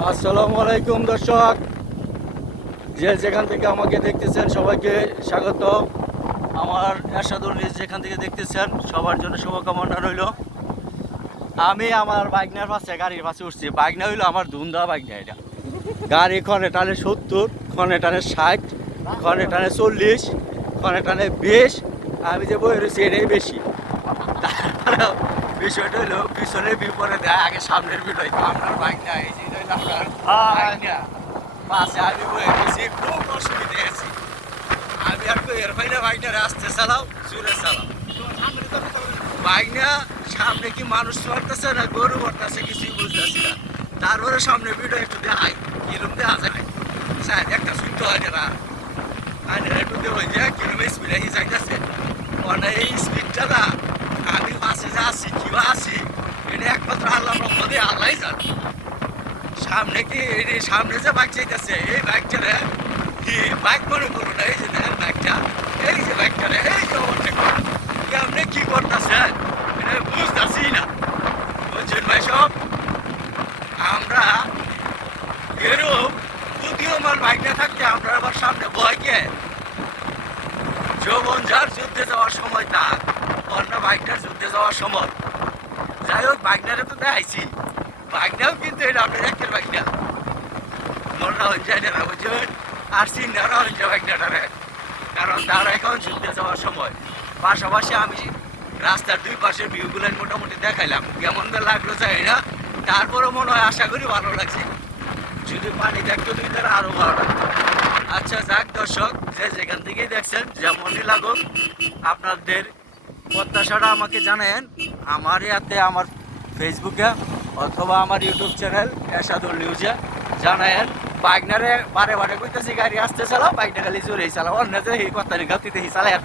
আসসালামু আলাইকুম দর্শক, যে যেখান থেকে আমাকে দেখতেছেন সবাইকে স্বাগত। আমার এরশাদুল নিউজ যেখান থেকে দেখতেছেন সবার জন্য শুভকামনা রইল। আমি আমার বাইকনার পাশে গাড়ির পাশে উঠছি। বাইকনা হইলো আমার ধুমধা বাইকনা। এটা গাড়ি ক্ষণে টানে 70, ক্ষণে টানে 60, ক্ষণে টানে 40, ক্ষণে টানে 20। আমি যে বই রয়েছি এটাই বেশি। তারপরে বিষয়টা হলো পিছনের বিপরীতে আগে সামনের বিপরীত। আপনার বাইকটা এই যে হইলো আপনার বাইকনা, পাশে আমি বই রয়েছি, খুব অসুবিধে আছি। আমি আর তো এর বাইরে বাইকটা রাস্তে চালাও, জুড়ে চালাও বাইক না। সামনে কি মানুষ চড়তেছে না গরু পড়তেছে কিছুই বুঝতেছি না। তারপরে সামনে ভিডিও একটু দেখাই, কিরম দেখা যায় স্যার একটা শুনতে হয় না। আর একটু দেবো যে কিরম স্পিডে যাইতেছে, মানে এই স্পিডটা না আমি বাসে যা আছি কিবা আছি এটা একমাত্র আল্লাহ রহমতে আল্লাহ জান। সামনে কি এই সামনে যে বাইক চাইতেছে এই বাইকটা কি বাইক মনে করো না, এই যে দেখেন বাইকটা, এই যে বাইকটা এই যে ওভারটেক কেমনে কি করতেছে এটা বুঝতেছি না। বুঝছেন ভাই সব আমরা এরকম বুদ্ধিমান বাইকটা থাকতে আমরা আবার সামনে ভয়কে যৌবন যার যুদ্ধে যাওয়ার সময় তার অন্য বাইকটার যুদ্ধে যাওয়ার সময়। যাই হোক বাইকটারে তো দেখাইছি, বাইকটাও কিন্তু এটা আপনার একের বাইকটা মনটা হয়ে যায় না, বুঝছেন। আর চিন্তাটা হয়ে যায় বাইকটারে, কারণ তারা এখন যুদ্ধে যাওয়ার সময়। পাশাপাশি আমি রাস্তার দুই পাশের ভিউগুলো মোটামুটি দেখাইলাম, কেমন লাগলো চাই না। তারপরে মনে হয় আশা করি ভালো লাগছে, যদি পানি থাকতো দুই তারা আরো ভালো লাগতো। আচ্ছা যাক দর্শক, যে যেখান থেকেই দেখছেন যেমনই লাগুক আপনাদের প্রত্যাশাটা আমাকে জানেন আমার ইয়াতে, আমার ফেসবুকে অথবা আমার ইউটিউব চ্যানেল এরশাদুল নিউজে জানায়েন। বাইকনারে বারে বারে কইতেছি গাড়ি আসতে চালাও, বাইকটা খালি জোরেই চালাও, অন্য যে এই কথা গাতিতে চালাই আর।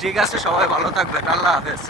ঠিক আছে, সবাই ভালো থাকবেন, আল্লাহ হাফেজ।